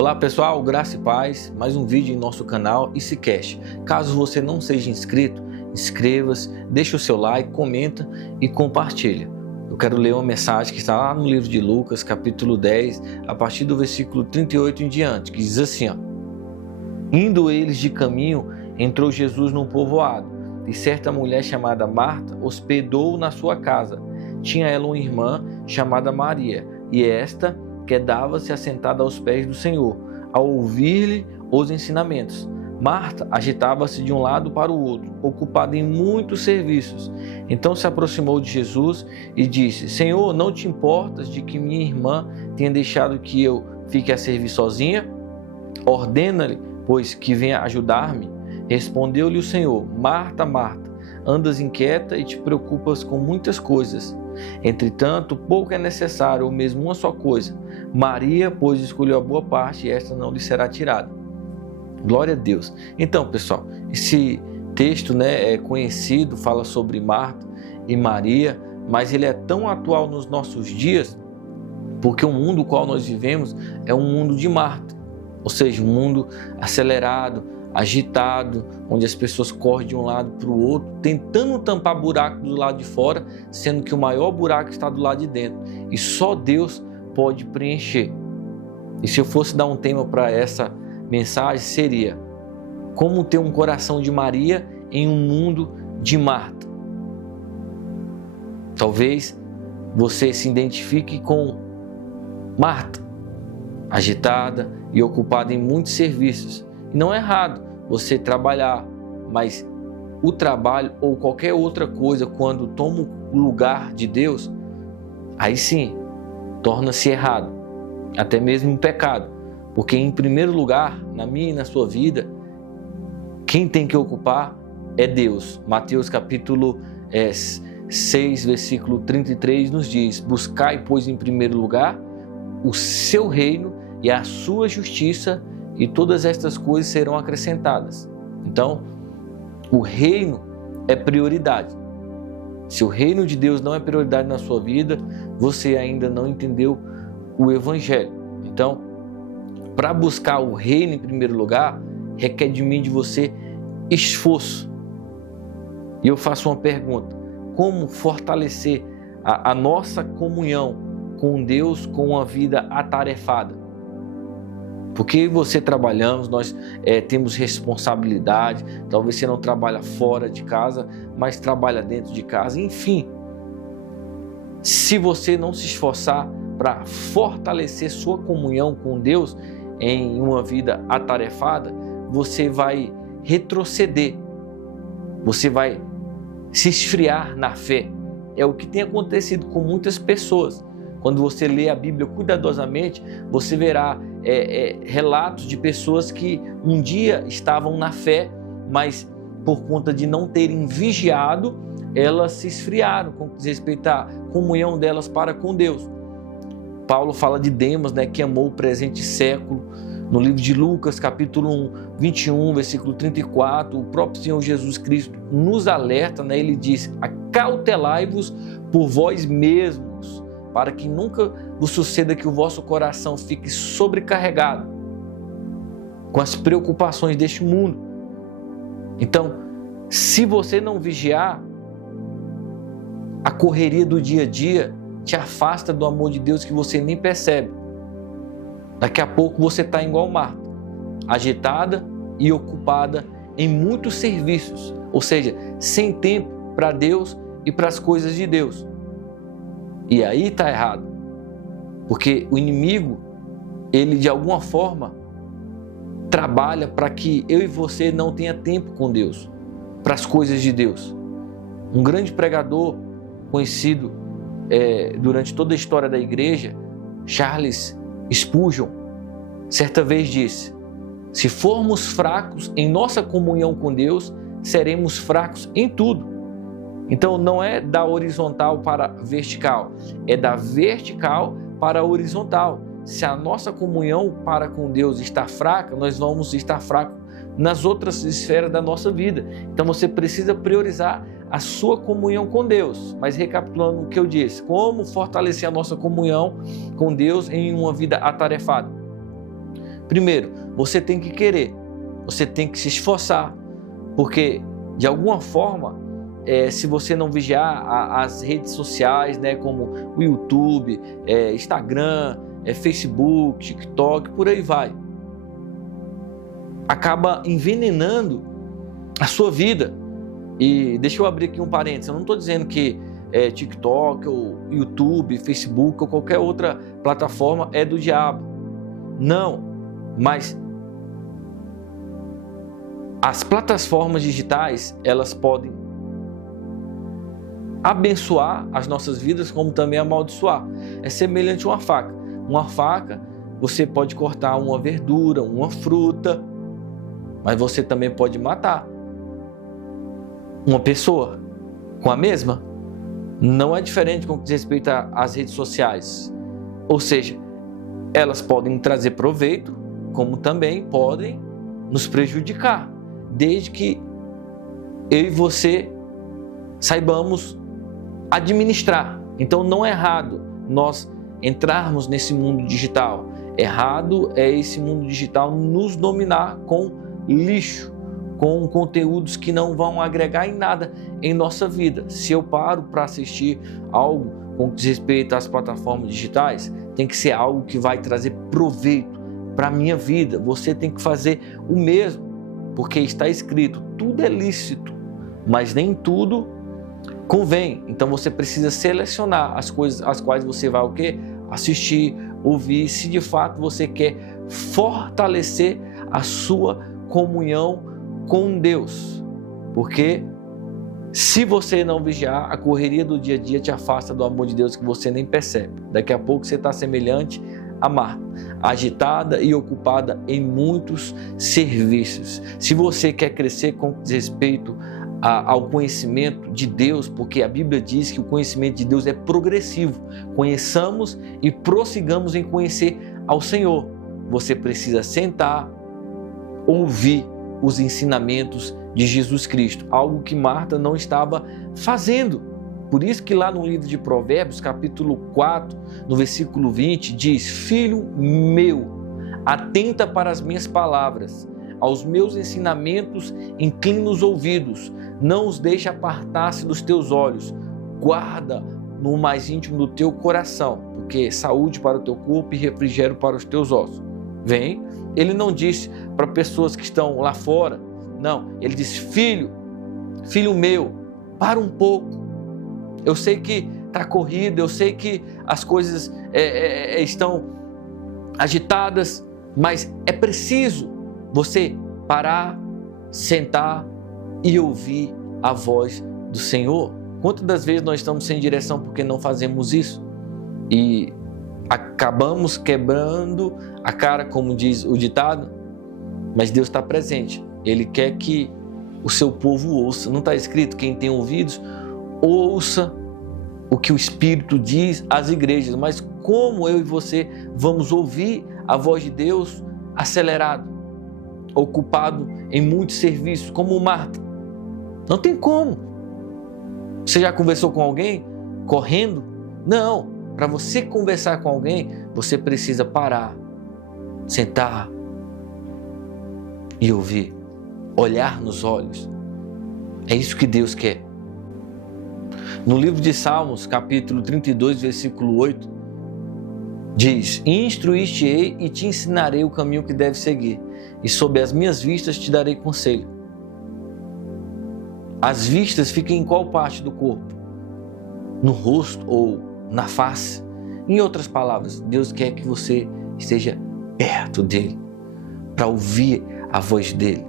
Olá pessoal, graça e paz, mais um vídeo em nosso canal ICCast. Caso você não seja inscrito, inscreva-se, deixa o seu like, comenta e compartilha. Eu quero ler uma mensagem que está lá no livro de Lucas, capítulo 10, a partir do versículo 38 em diante, que diz assim, Indo eles de caminho, entrou Jesus num povoado, e certa mulher chamada Marta hospedou-o na sua casa. Tinha ela uma irmã chamada Maria, e esta quedava-se assentada aos pés do Senhor, a ouvir-lhe os ensinamentos. Marta agitava-se de um lado para o outro, ocupada em muitos serviços. Então se aproximou de Jesus e disse, Senhor, não te importas de que minha irmã tenha deixado que eu fique a servir sozinha? Ordena-lhe, pois, que venha ajudar-me. Respondeu-lhe o Senhor, Marta, Marta, andas inquieta e te preocupas com muitas coisas. Entretanto, pouco é necessário, ou mesmo uma só coisa. Maria, pois, escolheu a boa parte e esta não lhe será tirada. Glória a Deus. Então, pessoal, esse texto é conhecido, fala sobre Marta e Maria, mas ele é tão atual nos nossos dias, porque o mundo no qual nós vivemos é um mundo de Marta, ou seja, um mundo acelerado, agitado, onde as pessoas correm de um lado para o outro, tentando tampar buraco do lado de fora, sendo que o maior buraco está do lado de dentro, e só Deus pode preencher. E se eu fosse dar um tema para essa mensagem, seria como ter um coração de Maria em um mundo de Marta. Talvez você se identifique com Marta, agitada e ocupada em muitos serviços. E não é errado você trabalhar, mas o trabalho ou qualquer outra coisa, quando toma o lugar de Deus, aí sim, torna-se errado, até mesmo um pecado. Porque em primeiro lugar, na minha e na sua vida, quem tem que ocupar é Deus. Mateus capítulo 6, versículo 33 nos diz, buscai, pois, em primeiro lugar o seu reino e a sua justiça, e todas estas coisas serão acrescentadas. Então, o reino é prioridade. Se o reino de Deus não é prioridade na sua vida, você ainda não entendeu o Evangelho. Então, para buscar o reino em primeiro lugar, requer de mim, de você, esforço. E eu faço uma pergunta, como fortalecer a nossa comunhão com Deus com uma vida atarefada? Porque você trabalhamos, nós temos responsabilidade, talvez você não trabalha fora de casa, mas trabalha dentro de casa, enfim. Se você não se esforçar para fortalecer sua comunhão com Deus em uma vida atarefada, você vai retroceder, você vai se esfriar na fé. É o que tem acontecido com muitas pessoas. Quando você lê a Bíblia cuidadosamente, você verá relatos de pessoas que um dia estavam na fé, mas por conta de não terem vigiado, elas se esfriaram com respeito à comunhão delas para com Deus. Paulo fala de Demas, que amou o presente século. No livro de Lucas, capítulo 1, 21, versículo 34, o próprio Senhor Jesus Cristo nos alerta, ele diz, acautelai-vos por vós mesmos, para que nunca vos suceda que o vosso coração fique sobrecarregado com as preocupações deste mundo. Então, se você não vigiar, a correria do dia a dia te afasta do amor de Deus que você nem percebe. Daqui a pouco você está igual Marta, agitada e ocupada em muitos serviços, ou seja, sem tempo para Deus e para as coisas de Deus. E aí está errado, porque o inimigo, ele de alguma forma trabalha para que eu e você não tenha tempo com Deus, para as coisas de Deus. Um grande pregador conhecido durante toda a história da igreja, Charles Spurgeon, certa vez disse, se formos fracos em nossa comunhão com Deus, seremos fracos em tudo. Então não é da horizontal para vertical, é da vertical para horizontal. Se a nossa comunhão para com Deus está fraca, nós vamos estar fracos nas outras esferas da nossa vida. Então você precisa priorizar a sua comunhão com Deus. Mas recapitulando o que eu disse, como fortalecer a nossa comunhão com Deus em uma vida atarefada? Primeiro, você tem que querer, você tem que se esforçar, porque de alguma forma, se você não vigiar as redes sociais, né, como o YouTube, Instagram, Facebook, TikTok, por aí vai, acaba envenenando a sua vida. E deixa eu abrir aqui um parênteses, eu não estou dizendo que TikTok, ou YouTube, Facebook ou qualquer outra plataforma é do diabo. Não, mas as plataformas digitais, elas podem abençoar as nossas vidas, como também amaldiçoar. É semelhante a uma faca. Uma faca, você pode cortar uma verdura, uma fruta, mas você também pode matar uma pessoa com a mesma. Não é diferente com o que diz respeito às redes sociais. Ou seja, elas podem trazer proveito, como também podem nos prejudicar, desde que eu e você saibamos administrar. Então não é errado nós entrarmos nesse mundo digital. Errado é esse mundo digital nos dominar com lixo, com conteúdos que não vão agregar em nada em nossa vida. Se eu paro para assistir algo com respeito às plataformas digitais, tem que ser algo que vai trazer proveito para a minha vida. Você tem que fazer o mesmo, porque está escrito, tudo é lícito, mas nem tudo convém. Então você precisa selecionar as coisas às quais você vai assistir, ouvir, se de fato você quer fortalecer a sua comunhão com Deus, porque se você não vigiar, a correria do dia a dia te afasta do amor de Deus que você nem percebe. Daqui a pouco você está semelhante a Marta, agitada e ocupada em muitos serviços. Se você quer crescer com respeito ao conhecimento de Deus, porque a Bíblia diz que o conhecimento de Deus é progressivo, conheçamos e prossigamos em conhecer ao Senhor. Você precisa sentar, ouvir os ensinamentos de Jesus Cristo, algo que Marta não estava fazendo. Por isso que lá no livro de Provérbios, capítulo 4, no versículo 20, diz: Filho meu, atenta para as minhas palavras, aos meus ensinamentos inclina os ouvidos, não os deixe apartar-se dos teus olhos, guarda no mais íntimo do teu coração, porque é saúde para o teu corpo e refrigério para os teus ossos. Vem, ele não disse para pessoas que estão lá fora, não, ele diz: filho meu, para um pouco. Eu sei que está corrido, eu sei que as coisas estão agitadas, mas é preciso você parar, sentar e ouvir a voz do Senhor. Quantas das vezes nós estamos sem direção porque não fazemos isso? E acabamos quebrando a cara, como diz o ditado, mas Deus está presente. Ele quer que o seu povo ouça. Não está escrito: quem tem ouvidos, ouça o que o Espírito diz às igrejas. Mas como eu e você vamos ouvir a voz de Deus acelerado, ocupado em muitos serviços, como Marta? Não tem como. Você já conversou com alguém correndo? Não. Para você conversar com alguém, você precisa parar, sentar e ouvir, olhar nos olhos. É isso que Deus quer. No livro de Salmos, capítulo 32, versículo 8, diz: Instruíste-ei e te ensinarei o caminho que deves seguir, e sob as minhas vistas te darei conselho. As vistas ficam em qual parte do corpo? No rosto ou na face? Em outras palavras, Deus quer que você esteja perto dele, para ouvir a voz dele.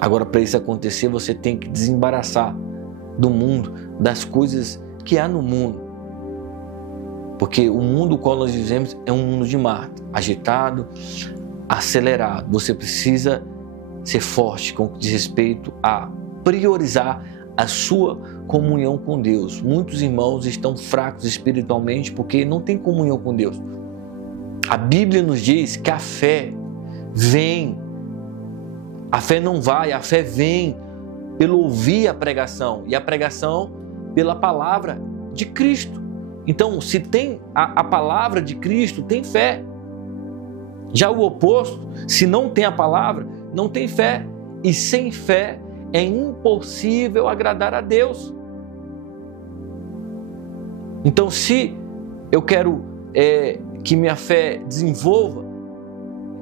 Agora, para isso acontecer, você tem que desembaraçar do mundo, das coisas que há no mundo. Porque o mundo no qual nós vivemos é um mundo de Marta, agitado, acelerado. Você precisa ser forte com o que diz respeito a priorizar a sua comunhão com Deus. Muitos irmãos estão fracos espiritualmente porque não têm comunhão com Deus. A Bíblia nos diz que a fé vem, a fé não vai, a fé vem pelo ouvir a pregação, e a pregação pela palavra de Cristo. Então, se tem a palavra de Cristo, tem fé. Já o oposto, se não tem a palavra, não tem fé. E sem fé é impossível agradar a Deus. Então, se eu quero que minha fé desenvolva,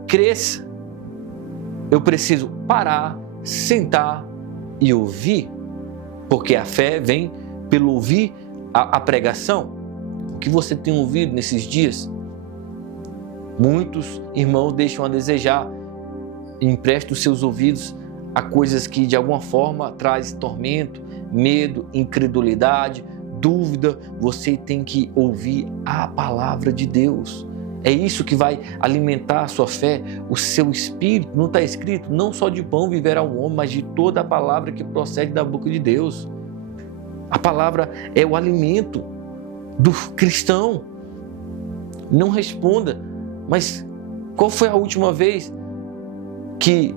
cresça, eu preciso parar, sentar e ouvir. Porque a fé vem pelo ouvir a pregação. O que você tem ouvido nesses dias? Muitos irmãos deixam a desejar e emprestam os seus ouvidos a coisas que de alguma forma traz tormento, medo, incredulidade, dúvida. Você tem que ouvir a palavra de Deus. É isso que vai alimentar a sua fé, o seu espírito. Não está escrito, não só de pão viverá o homem, mas de toda a palavra que procede da boca de Deus. A palavra é o alimento do cristão. Não responda, mas qual foi a última vez que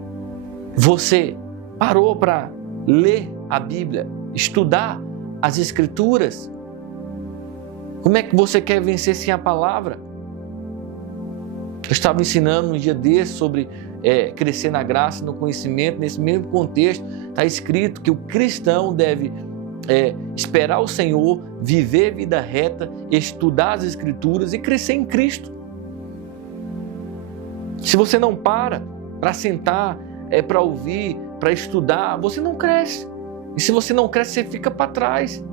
você parou para ler a Bíblia, estudar as Escrituras? Como é que você quer vencer sem a palavra? Eu estava ensinando um dia desse sobre crescer na graça, no conhecimento. Nesse mesmo contexto está escrito que o cristão deve esperar o Senhor, viver vida reta, estudar as Escrituras e crescer em Cristo. Se você não para sentar, para ouvir, para estudar, você não cresce. E se você não cresce, você fica para trás.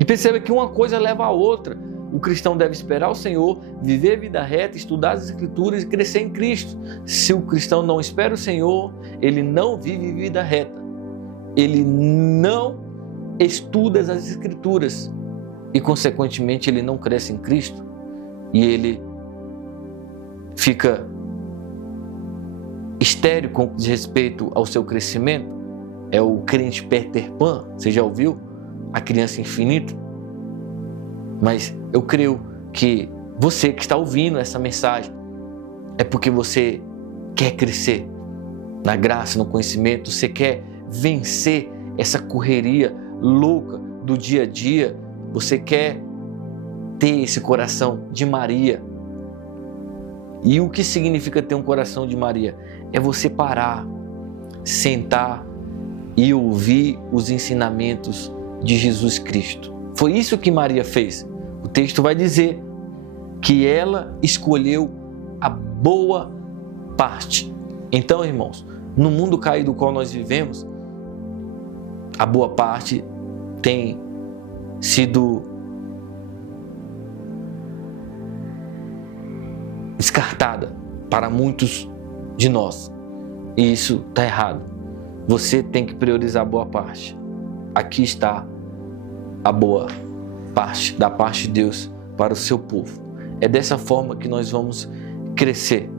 E perceba que uma coisa leva a outra. O cristão deve esperar o Senhor, viver vida reta, estudar as Escrituras e crescer em Cristo. Se o cristão não espera o Senhor, ele não vive vida reta. Ele não estuda as Escrituras e, consequentemente, ele não cresce em Cristo. E ele fica estéril com respeito ao seu crescimento. É o crente Peter Pan, você já ouviu? A criança infinita. Mas eu creio que você que está ouvindo essa mensagem é porque você quer crescer na graça, no conhecimento, você quer vencer essa correria louca do dia a dia, você quer ter esse coração de Maria. E o que significa ter um coração de Maria? É você parar, sentar e ouvir os ensinamentos de Jesus Cristo. Foi isso que Maria fez. O texto vai dizer que ela escolheu a boa parte. Então, irmãos, no mundo caído do qual nós vivemos, a boa parte tem sido descartada para muitos de nós. E isso está errado. Você tem que priorizar a boa parte. Aqui está a boa parte da parte de Deus para o seu povo. É dessa forma que nós vamos crescer.